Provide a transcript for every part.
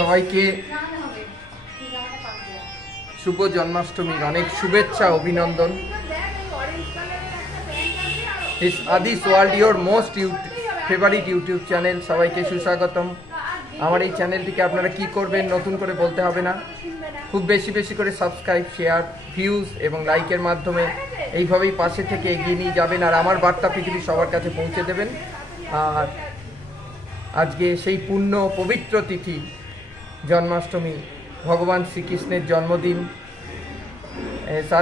সবাইকে শুভ জন্মাষ্টমীর অনেক শুভেচ্ছা অভিনন্দন। Adi's world your most favourite YouTube channel, সবাইকে সুস্বাগতম। আমার এই চ্যানেলটিকে আপনারা কি করবেন নতুন করে বলতে হবে না, খুব বেশি বেশি করে সাবস্ক্রাইব, শেয়ার, ভিউজ এবং লাইকের মাধ্যমে এইভাবেই পাশে থেকে এগিয়ে নিয়ে যাবেন আর আমার বার্তা পৃথিবী সবার কাছে পৌঁছে দেবেন। আর আজকে সেই পূর্ণ পবিত্র তিথি জন্মাষ্টমী, ভগবান শ্রীকৃষ্ণের জন্মদিন।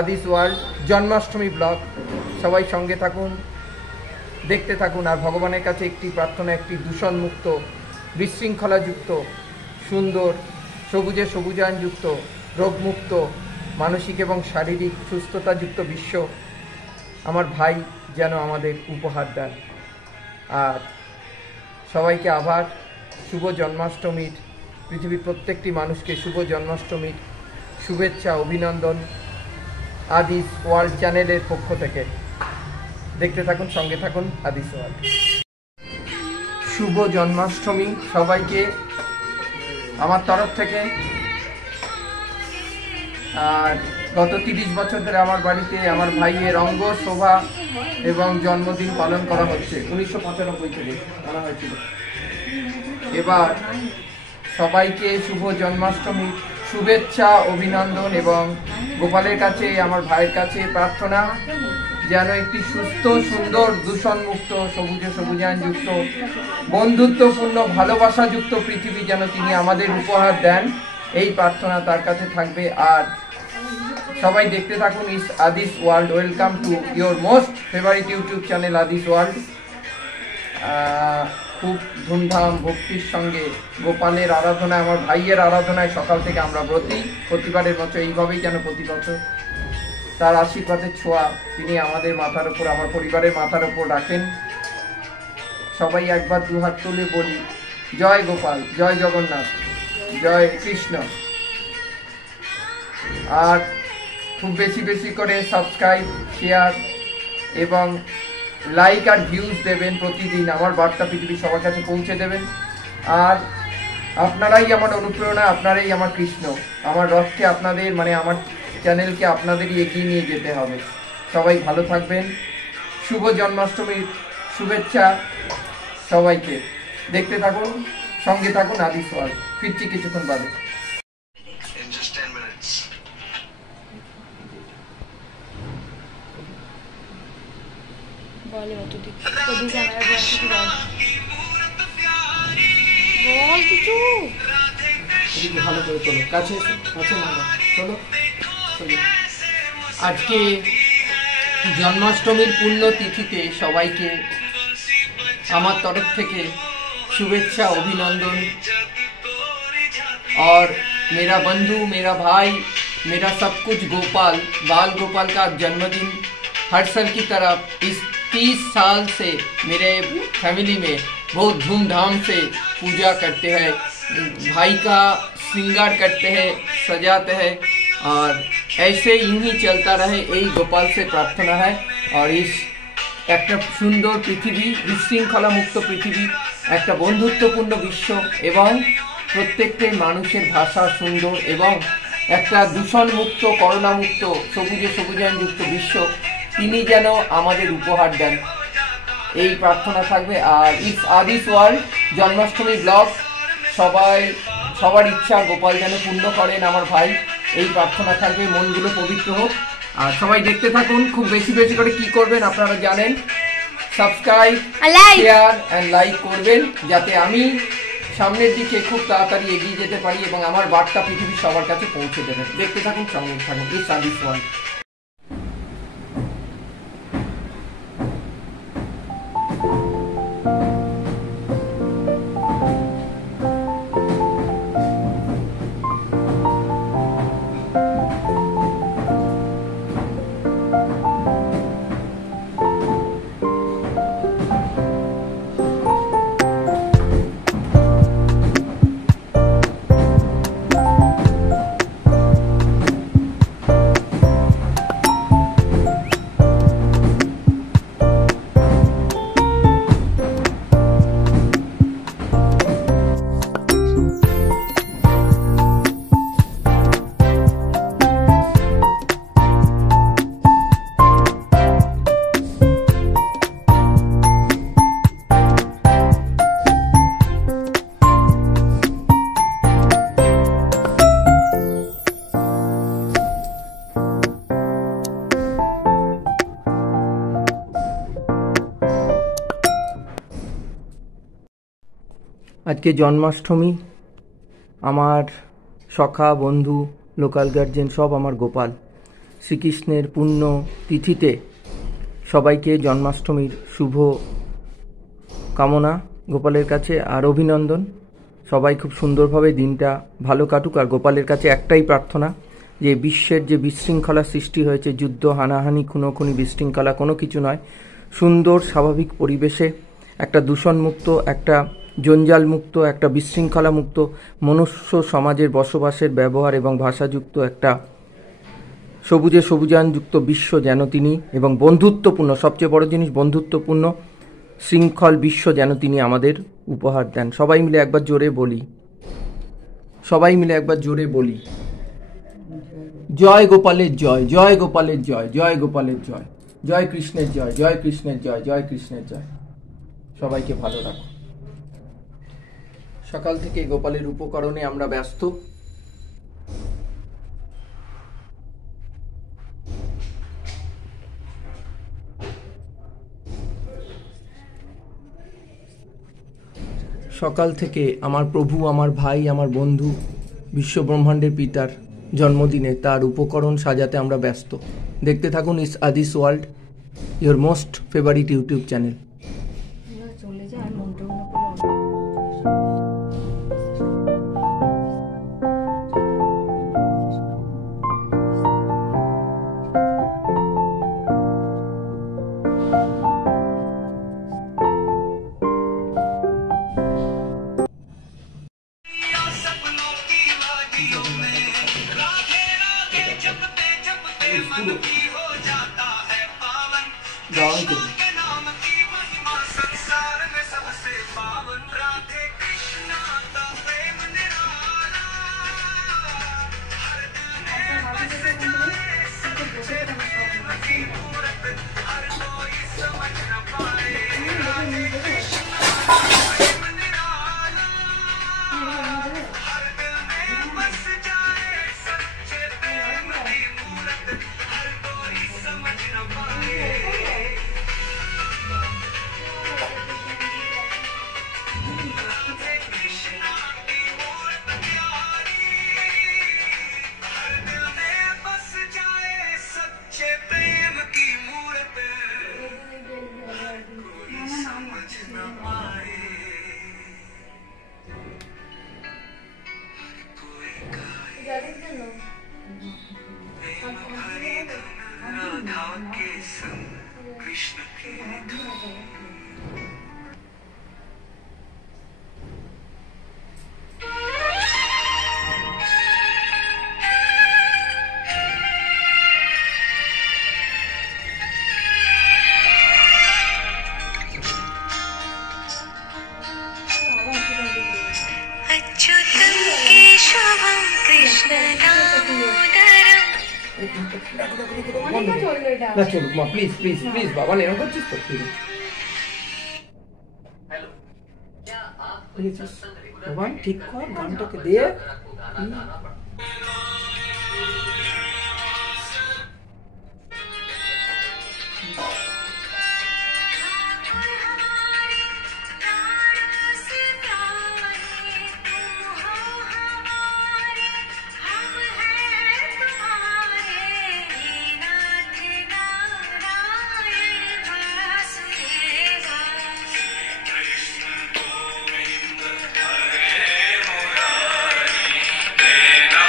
আদিস ওয়ার্ল্ড জন্মাষ্টমী ব্লগ, সবাই সঙ্গে থাকুন, দেখতে থাকুন। আর ভগবানের কাছে একটি প্রার্থনা, একটি দূষণমুক্ত, বিশৃঙ্খলাযুক্ত, সুন্দর, সবুজে সবুজায়নযুক্ত, রোগমুক্ত, মানসিক এবং শারীরিক সুস্থতাযুক্ত বিশ্ব আমার ভাই যেন আমাদের উপহার দেন। আর সবাইকে আবার শুভ জন্মাষ্টমীর, পৃথিবীর প্রত্যেকটি মানুষকে শুভ জন্মাষ্টমীর শুভেচ্ছা অভিনন্দন আদিস ওয়ার্ল্ড চ্যানেলের পক্ষ থেকে। দেখতে থাকুন, সঙ্গে থাকুন আদিস ওয়ার্ল্ড। শুভ জন্মাষ্টমী সবাইকে আমার তরফ থেকে। আর গত 30 বছর ধরে আমার বাড়িতে আমার ভাইয়ের অঙ্গ শোভা এবং জন্মদিন পালন করা হচ্ছে। 1995 থেকে করা হয়েছিল। এবার সবাইকে শুভ জন্মাষ্টমীর শুভেচ্ছা অভিনন্দন এবং গোপালের কাছে, আমার ভাইয়ের কাছে প্রার্থনা যেন একটি সুস্থ, সুন্দর, দূষণমুক্ত, সবুজে সবুজায়নযুক্ত, বন্ধুত্বপূর্ণ, ভালোবাসাযুক্ত পৃথিবী যেন তিনি আমাদের উপহার দেন, এই প্রার্থনা তার কাছে থাকবে। আর সবাই দেখতে থাকুন Adi's world. Welcome to your most favourite YouTube channel Adi's world. খুব ধুমধাম ভক্তির সঙ্গে গোপালের আরাধনায়, আমার ভাইয়ের আরাধনায় সকাল থেকে আমরা ব্রতী। প্রতিবারের মতো এইভাবেই যেন প্রতি বছর তার আশীর্বাদের ছোঁয়া তিনি আমাদের মাথার উপর, আমার পরিবারের মাথার উপর রাখেন। সবাই একবার দুহাত তুলে বলি, জয় গোপাল, জয় জগন্নাথ, জয় কৃষ্ণ। আর খুব বেশি বেশি করে সাবস্ক্রাইব, শেয়ার এবং লাইক আর ভিউজ দেবেন প্রতিদিন। আমার বার্তা পৃথিবী সবার কাছে পৌঁছে দেবেন। আর আপনারাই আমার অনুপ্রেরণা, আপনারাই আমার কৃষ্ণ। আমার রথকে আপনাদের, মানে আমার চ্যানেলকে আপনাদেরই এগিয়ে নিয়ে যেতে হবে। সবাই ভালো থাকবেন। শুভ জন্মাষ্টমীর শুভেচ্ছা সবাইকে। দেখতে থাকুন, সঙ্গে থাকুন আদিস ওয়ার্ল্ড। ফিরছি কিছুক্ষণ বাদে। ভালো করে চলো, কাছে চলো। আজকে জন্মাষ্টমীর পুণ্য তিথিতে সবাইকে আমার তরফ থেকে শুভেচ্ছা অভিনন্দন। और मेरा बंधु, मेरा भाई, मेरा सब कुछ गोपाल, बाल गोपाल का जन्मदिन हर साल की तरह इस 30 साल से मेरे फैमिली में बहुत धूमधाम से पूजा करते हैं, भाई का श्रृंगार करते हैं, सजाते हैं और ऐसे यूं ही चलता रहे, यही गोपाल से प्रार्थना है। और इस একটা সুন্দর পৃথিবী, বিশৃঙ্খলা মুক্ত পৃথিবী, একটা বন্ধুত্বপূর্ণ বিশ্ব এবং প্রত্যেকটি মানুষের ভাষা সুন্দর এবং একটা দূষণমুক্ত, করোনামুক্ত, সবুজে সবুজায়নযুক্ত বিশ্ব তিনি যেন আমাদের উপহার দেন, এই প্রার্থনা থাকবে। আর আদিস ওয়ার্ল্ড জন্মাষ্টমী ব্লগ, সবার ইচ্ছা গোপাল যেন পূর্ণ করেন আমার ভাই, এই প্রার্থনা থাকবে। মনগুলো পবিত্র হোক। আর সবাই দেখতে থাকুন। খুব বেশি বেশি করে কি করবেন আপনারা জানেন, সাবস্ক্রাইব, শেয়ার অ্যান্ড লাইক করবেন, যাতে আমি সামনের দিকে খুব তাড়াতাড়ি এগিয়ে যেতে পারি এবং আমার বার্তা পৃথিবীর সবার কাছে পৌঁছে দেবেন। দেখতে থাকুন, সঙ্গে থাকুন আদিস ওয়ার্ল্ড। আজকে জন্মাষ্টমী। আমার সখা বন্ধু লোকাল গার্জেন সব আমার গোপাল। শ্রীকৃষ্ণের পুণ্য তিথিতে সবাইকে জন্মাষ্টমীর শুভ কামনা গোপালের কাছে আর অভিনন্দন। সবাই খুব সুন্দরভাবে দিনটা ভালো কাটুক। আর গোপালের কাছে একটাই প্রার্থনা, যে বিশ্বের যে বিশৃঙ্খলা সৃষ্টি হয়েছে, যুদ্ধ, হানাহানি, খুনোখুনি, বিশৃঙ্খলা কোনো কিছু নয়, সুন্দর স্বাভাবিক পরিবেশে একটা দূষণমুক্ত, একটা জঞ্জালমুক্ত, একটা বিশৃঙ্খলামুক্ত মনুষ্য সমাজের বসবাসের ব্যবহার এবং ভাষাযুক্ত একটা সবুজে সবুজায়নযুক্ত বিশ্ব যেন তিনি, এবং বন্ধুত্বপূর্ণ, সবচেয়ে বড় জিনিস বন্ধুত্বপূর্ণ শৃঙ্খল বিশ্ব যেন তিনি আমাদের উপহার দেন। সবাই মিলে একবার জোরে বলি, সবাই মিলে একবার জোরে বলি, জয় গোপালের জয়, জয় গোপালের জয়, জয় গোপালের জয়, জয় কৃষ্ণের জয়, জয় কৃষ্ণের জয়, জয় কৃষ্ণের জয়। সবাইকে ভালো রাখো। সকাল থেকে গোপালের উপকরণে আমরা ব্যস্ত। সকাল থেকে আমার প্রভু, আমার ভাই, আমার বন্ধু, বিশ্বব্রহ্মাণ্ডের পিতার জন্মদিনে তার উপকরণ সাজাতে আমরা ব্যস্ত। দেখতে থাকুন ইস Adi's world, your most favourite YouTube channel. না চলুক মা, প্লিজ প্লিজ প্লিজ বাবা, এরকম করছিস তো? ভগবান ঠিক কর, গানটাকে দিয়ে Krishna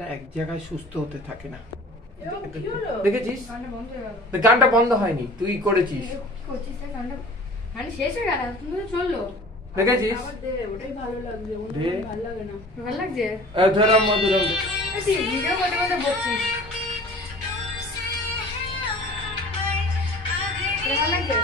মনটা এক জায়গায় সুস্থ হতে থাকে না। দেখেছিস গানটা বন্ধ হয়নি, তুই করেছিস। দেখেছিস ওটাই ভালো লাগছে, ভালো লাগে না, ভালো লাগছে। ধরাম মধুরম ভিডিও করতে করতে বলছিস ভালো লাগছে।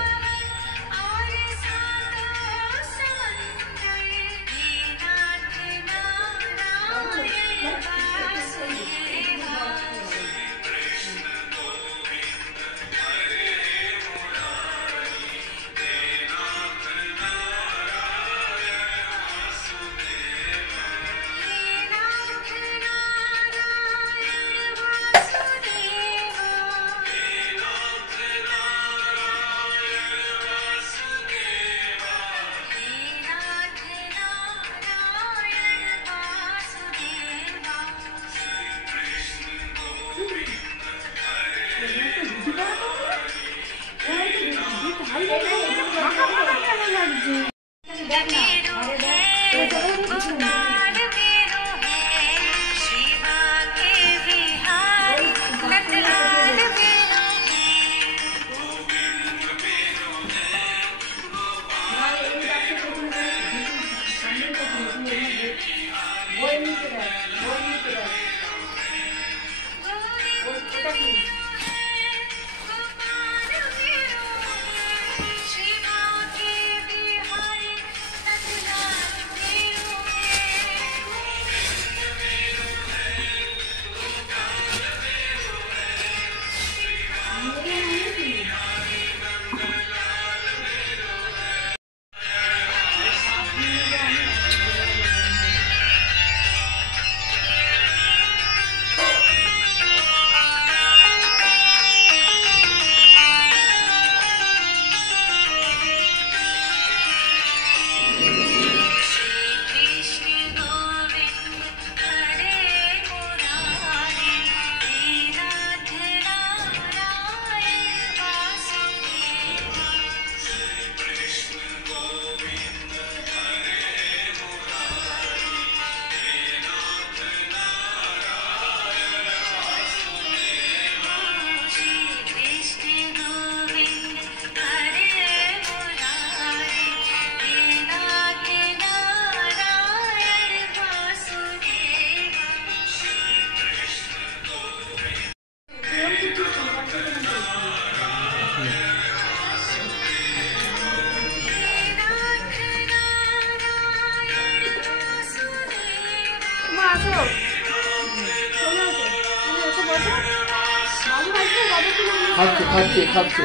খাচ্ছে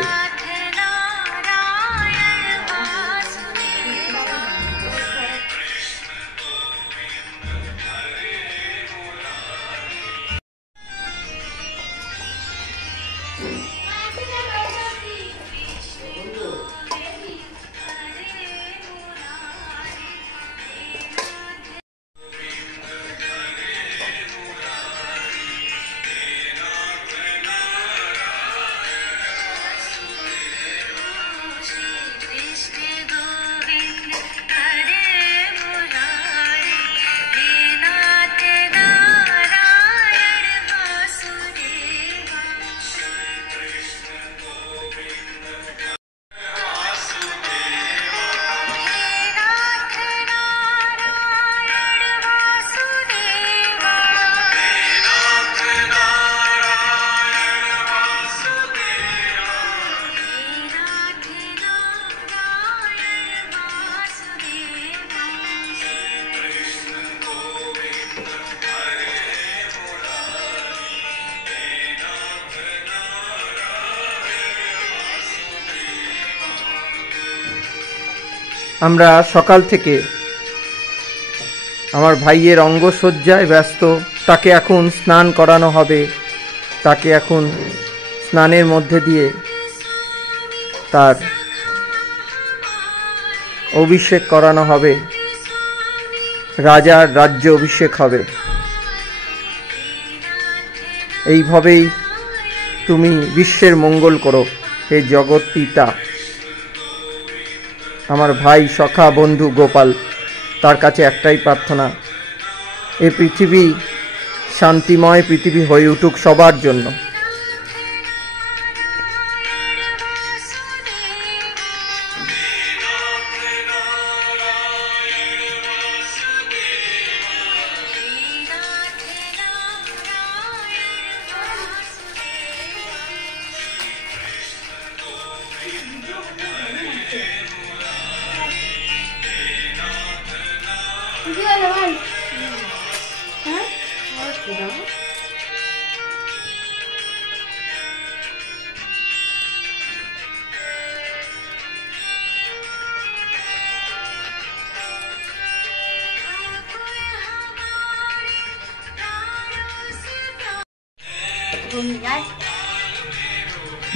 আমরা সকাল থেকে আমার ভাইয়ের অঙ্গসজ্জায় ব্যস্ত। তাকে এখন স্নান করানো হবে, তাকে এখন স্নানের মধ্যে দিয়ে তার অভিষেক করানো হবে, রাজার রাজ্য অভিষেক হবে। এইভাবেই তুমি বিশ্বের মঙ্গল করো হে জগৎ পিতা। আমার ভাই সখা বন্ধু গোপাল, তার কাছে একটাই প্রার্থনা, এই পৃথিবী শান্তিময় পৃথিবী হয়ে উঠুক সবার জন্য।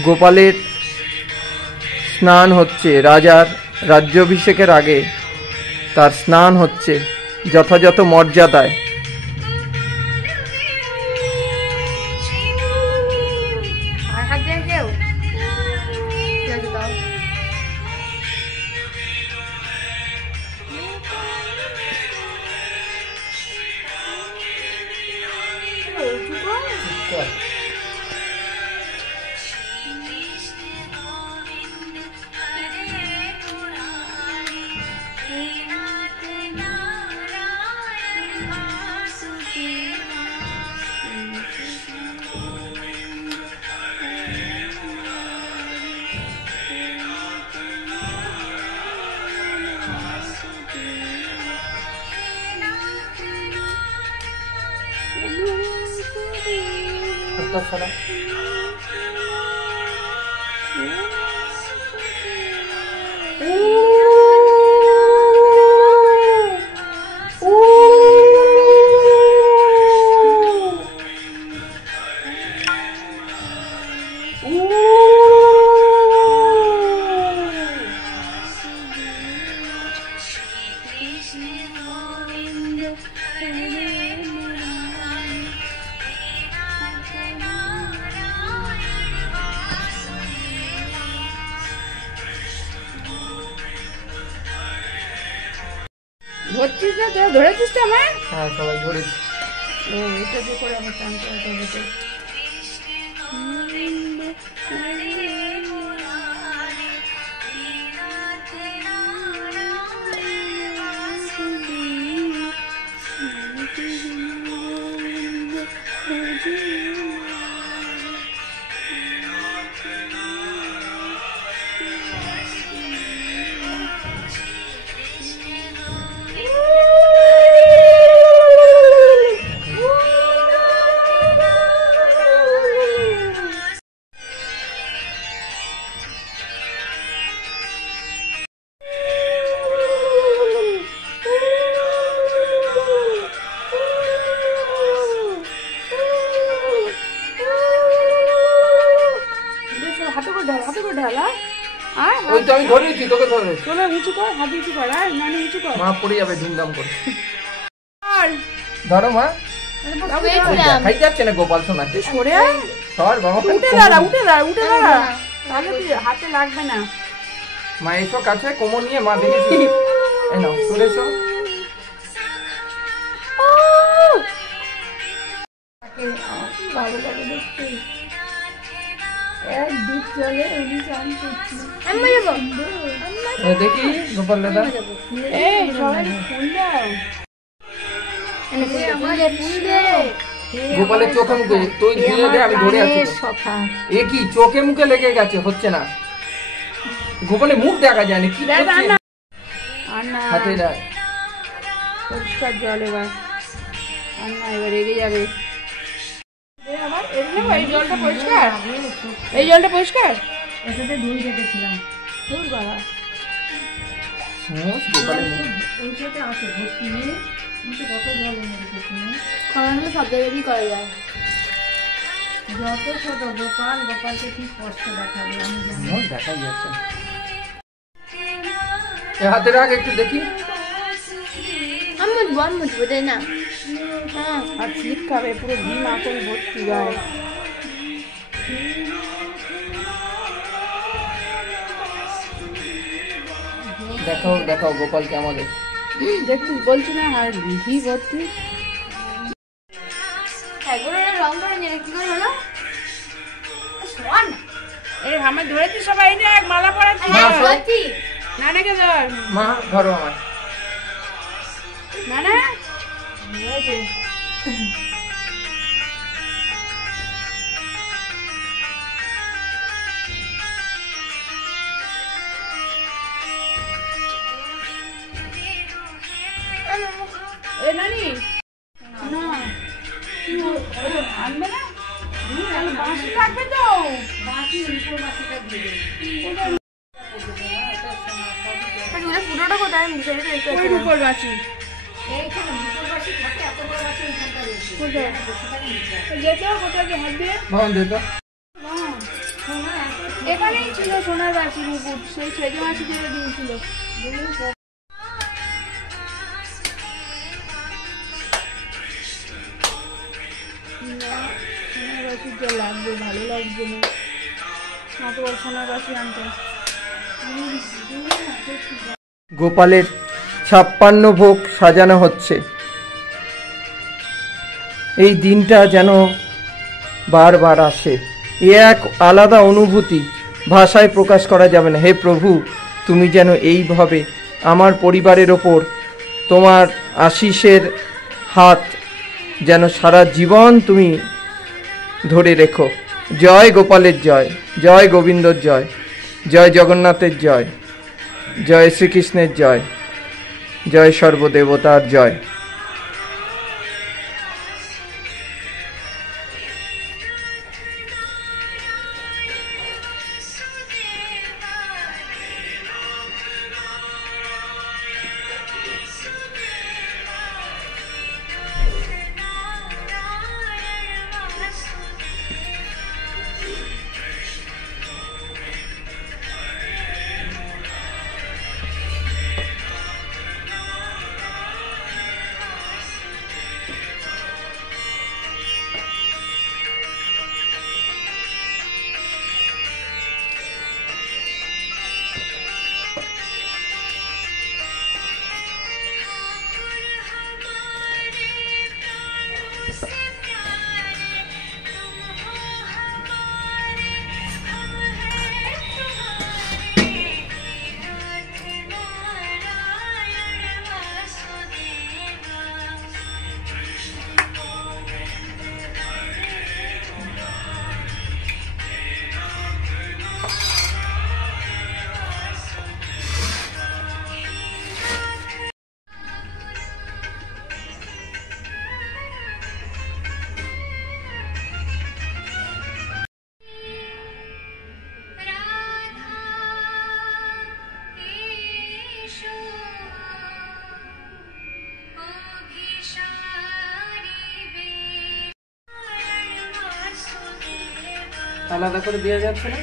গোপালের স্নান হচ্ছে, রাজার রাজ্যাভিষেকের আগে তার স্নান হচ্ছে যথাযথ মর্যাদায়। ছাড়া ধরছিস না? তোরা ধরেছিস তো আমার? হ্যাঁ, সবাই ধরেছি। এটা দিয়ে করে আমার চান করাতে হবে। ওই তো আমি ধরেছি, তোকে ধরেছি। চলো উঁচু কর, হাত উঁচু কর, আর মানে উঁচু কর। মা পড়ে যাবে ধুমধাম করে। আর ধরো মা, দেখাই যাচ্ছে না গোপাল সোনাকে। সরে আয়, ধর বাবা, উঠে দাঁড়া, উঠে দাঁড়া, উঠে দাঁড়া, তাহলে তুই হাতে লাগবে না। মা এসো কাছে, কোমর নিয়ে মা দেখেছি। এই নাও, চলে এসো। ভালো লাগে দেখতে। এক দুধ চলে উনি চান করছি। দেখি গোপাল দাদা, এই সবাই ফুল দাও, ফুল দে। গোপালের চোখে মুখে তুই ধীরে দে, আমি ধরে আছি। এ কি চোখে মুখে লেগে গেছে, হচ্ছে না। গোপালের মুখ দেখা যায় না, কি হাতে দেয়। পরিষ্কার জল এবার, আর না এবার রেগে যাবে। এই জলটা পরিষ্কার, এই জলটা পরিষ্কার। এটাতে ধুই রেখেছিলাম। ধুর বাবা, গোপালের মুখ ওইটাতে আছে ভর্তি নেই, কিন্তু কত জল এনে রেখেছি। খাওয়ানো সব জায়গায় করা যায়। যত ছোট গোপাল, গোপালকে কি কষ্ট দেখাবে আমি জানি। দেখাই যাচ্ছে। হাতে রাখ একটু দেখি। আমি মুছবো তাই না? হ্যাঁ, আর স্লিপ খাবে, পুরো ঘি মাখন ভর্তি গায়ে। দেখাও দেখাও গোপালকে আমাদের। দেখছিস বলছি না, আর ঘি ভর্তি। আমার ধরেছি সবাই না মালা পরাচ্ছি নানাকে ধর মা ধরো আমার নানা এ নানি না আনবে না বাঁশি লাগবে তো বাঁশি বাঁশিটা দিয়ে পুরোটা কোথায় ওই রূপর বাঁশি এখানেই ছিল সোনার বাঁশি মুকুট সেই ছেলে মাসি দিয়ে দিয়েছিল সোনার বাঁশিটা লাগবে ভালো লাগবে না তোমার সোনার বাঁশি আনতে গোপালের 56 ভোগ সাজানো হচ্ছে। এই দিনটা যেন বারবার আসে, এ এক আলাদা অনুভূতি, ভাষায় প্রকাশ করা যাবে না। হে প্রভু, তুমি যেন এইভাবে আমার পরিবারের ওপর তোমার আশিসের হাত যেন সারা জীবন তুমি ধরে রেখো। জয় গোপালের জয়, জয় গোবিন্দর জয়, জয় জগন্নাথের জয়, জয় শ্রীকৃষ্ণের জয়, জয় সর্বদেবতার জয়। আলাদা করে দেওয়া যাচ্ছে না।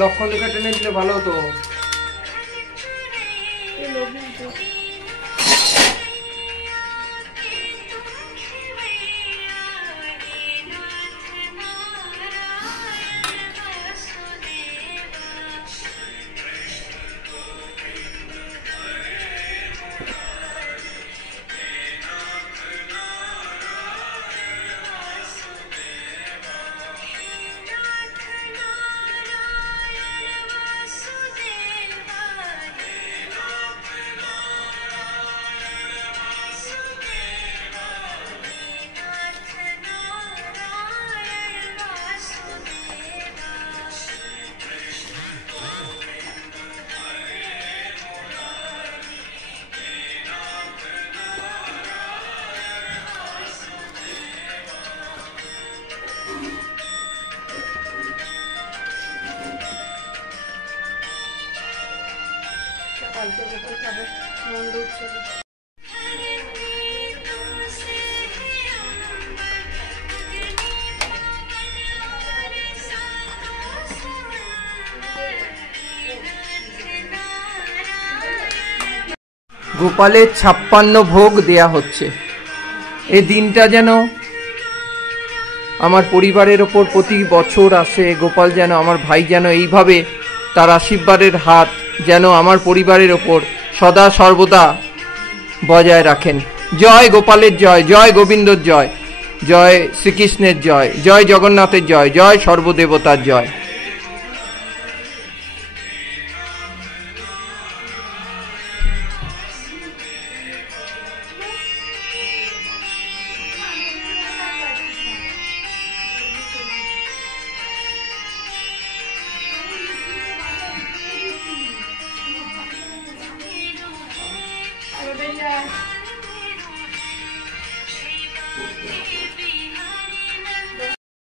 লক্ষণ রেখা টেনে দিলে ভালো হতো। গোপালের 56 ভোগ দেয়া হচ্ছে। এই দিনটা যেন আমার পরিবারের ওপর প্রতি বছর আসে। গোপাল যেন, আমার ভাই যেন এইভাবে তার আশীর্বাদের হাত যেন আমার পরিবারের ওপর সদা সর্বদা বজায় রাখেন। জয় গোপালের জয়, জয় গোবিন্দর জয়, জয় শ্রীকৃষ্ণের জয়, জয় জগন্নাথের জয়, জয় সর্বদেবতার জয়।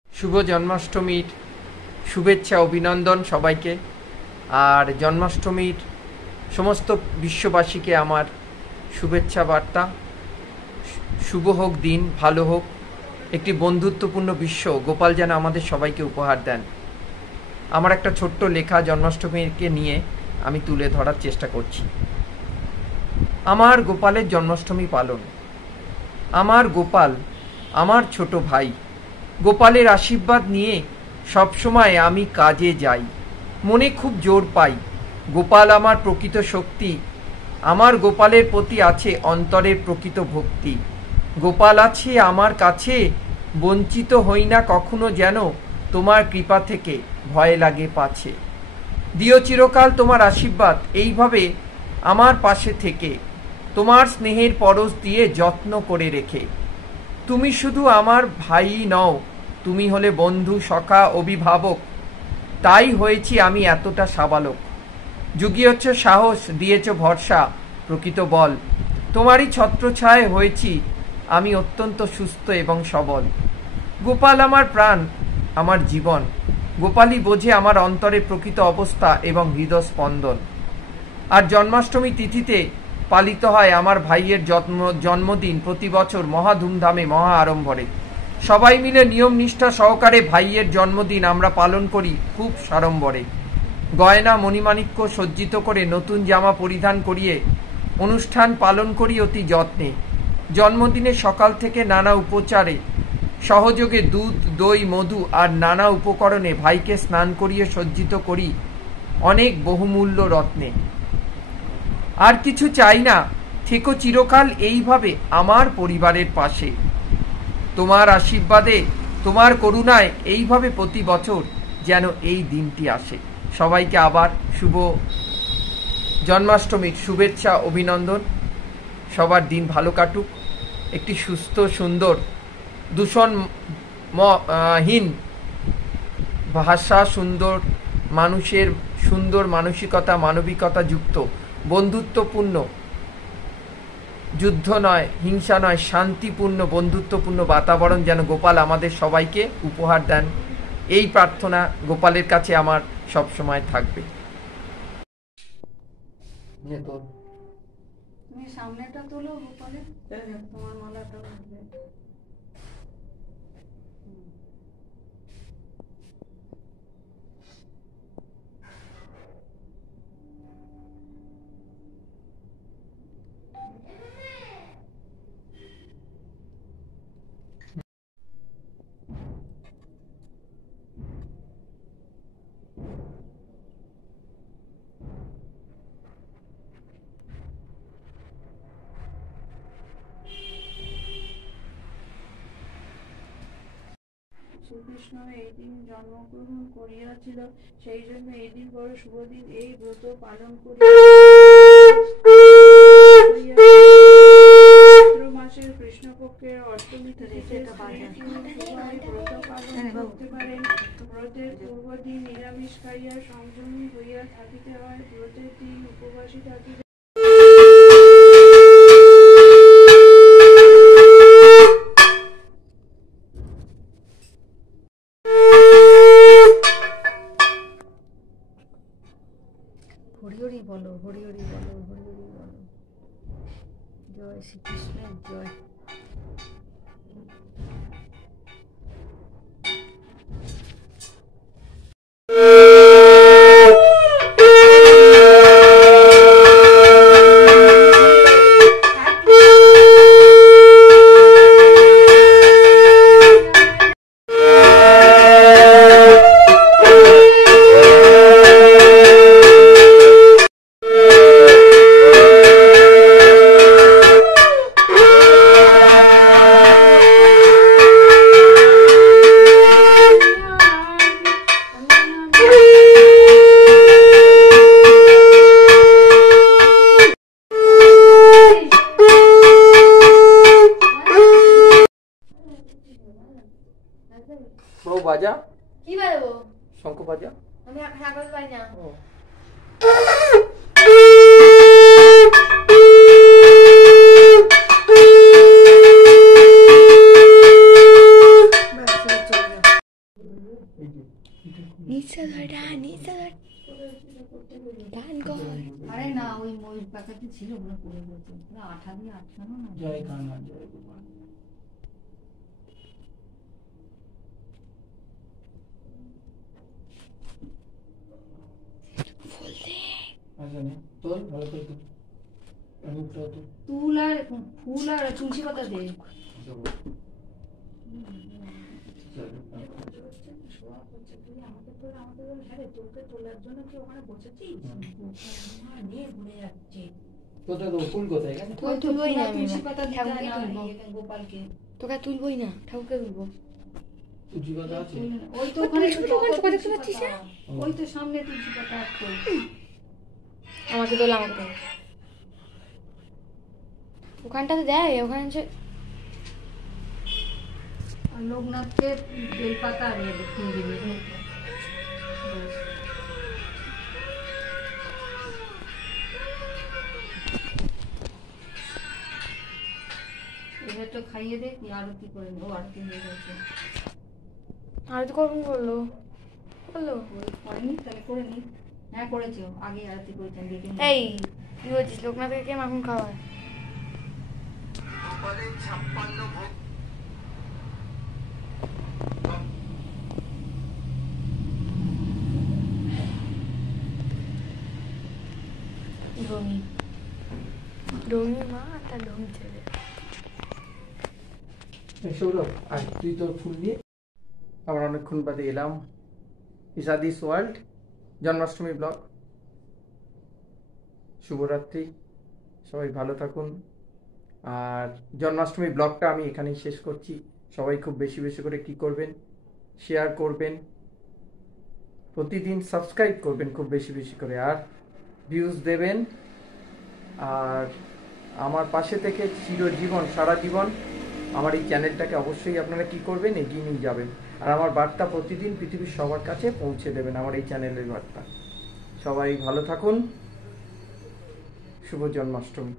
শুভ জন্মাষ্টমীর শুভেচ্ছা অভিনন্দন সবাইকে। আর জন্মাষ্টমীর সমস্ত বিশ্ববাসীকে আমার শুভেচ্ছা বার্তা। শুভ হোক দিন, ভালো হোক, একটি বন্ধুত্বপূর্ণ বিশ্ব গোপাল যেন আমাদের সবাইকে উপহার দেন। আমার একটা ছোট্ট লেখা জন্মাষ্টমীকে নিয়ে আমি তুলে ধরার চেষ্টা করছি। আমার গোপালের জন্মাষ্টমী পালন। আমার গোপাল আমার ছোট ভাই। গোপালের আশীর্বাদ নিয়ে সবসময় আমি কাজে যাই, মনে খুব জোর পাই। গোপাল আমার প্রকৃত শক্তি, আমার গোপালের প্রতি আছে অন্তরের প্রকৃত ভক্তি। গোপাল আছে আমার কাছে, বঞ্চিত হই না কখনো যেন, তোমার কৃপা থেকে ভয় লাগে পাছে। দিও চিরকাল তোমার আশীর্বাদ, এইভাবে আমার পাশে থেকে, তোমার স্নেহের পরশ দিয়ে যত্ন করে রেখে। তুমি শুধু আমার ভাই নও, তুমি হলে বন্ধু, সখা, অভিভাবক। তাই হয়েছি আমি এতটা সাবালক। জুগিয়েছ সাহস, দিয়েছ ভরসা, প্রকৃত বল। তোমারই ছত্রছায়ায় হয়েছি আমি অত্যন্ত সুস্থ এবং সবল। গোপাল আমার প্রাণ, আমার জীবন। গোপালই বোঝে আমার অন্তরের প্রকৃত অবস্থা এবং হৃদয় স্পন্দন। আর জন্মাষ্টমী তিথিতে পালিত হয় আমার ভাইয়ের জন্মদিন প্রতি বছর মহা ধুমধামে, মহা আড়ম্বরে। সবাই মিলে নিয়ম নিষ্ঠা সহকারে ভাইয়ের জন্মদিন আমরা পালন করি খুব সাড়ম্বরে। গয়না মণিমাণিক্য সজ্জিত করে, নতুন জামা পরিধান করিয়ে অনুষ্ঠান পালন করি অতি যত্নে। জন্মদিনে সকাল থেকে নানা উপচারে, সহযোগে দুধ, দই, মধু আর নানা উপকরণে ভাইকে স্নান করিয়ে সজ্জিত করি অনেক বহুমূল্য রত্নে। আর কিছু চাই না, থেকো চিরকাল এইভাবে আমার পরিবারের পাশে। তোমার আশীর্বাদে, তোমার করুণায় এইভাবে প্রতি বছর যেন এই দিনটি আসে। সবাইকে আবার শুভ জন্মাষ্টমীর শুভেচ্ছা অভিনন্দন। সবার দিন ভালো কাটুক, একটি সুস্থ, সুন্দর, দূষণহীন ভাষা, সুন্দর মানুষের সুন্দর মানসিকতা, মানবিকতা যুক্ত, বন্ধুত্বপূর্ণ, যুদ্ধ নয়, হিংসা নয়, শান্তিপূর্ণ, বন্ধুত্বপূর্ণ বাতাবরণ যেন গোপাল আমাদের সবাইকে উপহার দেন, এই প্রার্থনা গোপালের কাছে আমার সব সময় থাকবে। তুমি সামনেটা তোলো গোপালের, তোমার মালাটা শ্রীকৃষ্ণ এই দিন জন্মগ্রহণ করিয়াছিল, সেই জন্য এই দিন বড় শুভ দিন। এই ব্রত পালন করিয়া মাসের কৃষ্ণপক্ষের অষ্টমী তিথিতে ব্রত পালন করতে পারেন। ব্রতের পূর্বদিন নিরামিষ খাইয়া সংযমী হইয়া থাকিতে হয়। ব্রতের দিন উপবাসী থাকিতে হরি বলো, হরি হরি বলো, হরি হরি বলো। জয় শ্রীকৃষ্ণের জয়। বউ বাজা, কি বাজাবো? শঙ্খ বাজা। আমি এখন পাই না। আরে না, ওই ময়ূর পাখাতে ছিল, ওগুলো পড়ে গেছে, আঠা দিয়ে আটকানো না। জয় কান্না, জয় গোপাল। তুল আর ফুল আর তুলসী পাতা দে। তোকে তুলবই না, ঠাকুরকে তুলবো। ওই তো ওখানে ওই তো সামনে তুলসী পাতা। আমাকে তোলা, আমাকে তোলা। ওখানটাতে দেয়, ওখানে যে লোকনাথকে বেলপাতা আর ফুল দিবি। এবার তো খাইয়ে দে, আরতি করে নেবো। আরতি হয়ে গেছে। আরতি করুন বললো, করেনি, তাহলে করে নি। হ্যাঁ করেছো, আগে আরতি করেছেন। এই কি বলছিস, লোকনাথকে কে মাখন খাওয়ায়? সৌরভ, আর তুই তোর ফুল নিয়ে। আবার অনেকক্ষণ বাদে এলাম ইসাদিস ওয়ার্ল্ড জন্মাষ্টমী ব্লগ। শুভরাত্রি, সবাই ভালো থাকুন। আর জন্মাষ্টমী ব্লগটা আমি এখানেই শেষ করছি। সবাই খুব বেশি বেশি করে কি করবেন, শেয়ার করবেন, প্রতিদিন সাবস্ক্রাইব করবেন খুব বেশি বেশি করে, আর ভিউজ দেবেন। আর আমার পাশে থেকে চিরজীবন, সারা জীবন আমার এই চ্যানেলটাকে অবশ্যই আপনারা কি করবেন, এগিয়ে নিয়ে যাবেন। আর আমার বার্তা প্রতিদিন পৃথিবীর সবার কাছে পৌঁছে দেবেন, আমার এই চ্যানেলের বার্তা। সবাই ভালো থাকুন। শুভ জন্মাষ্টমী।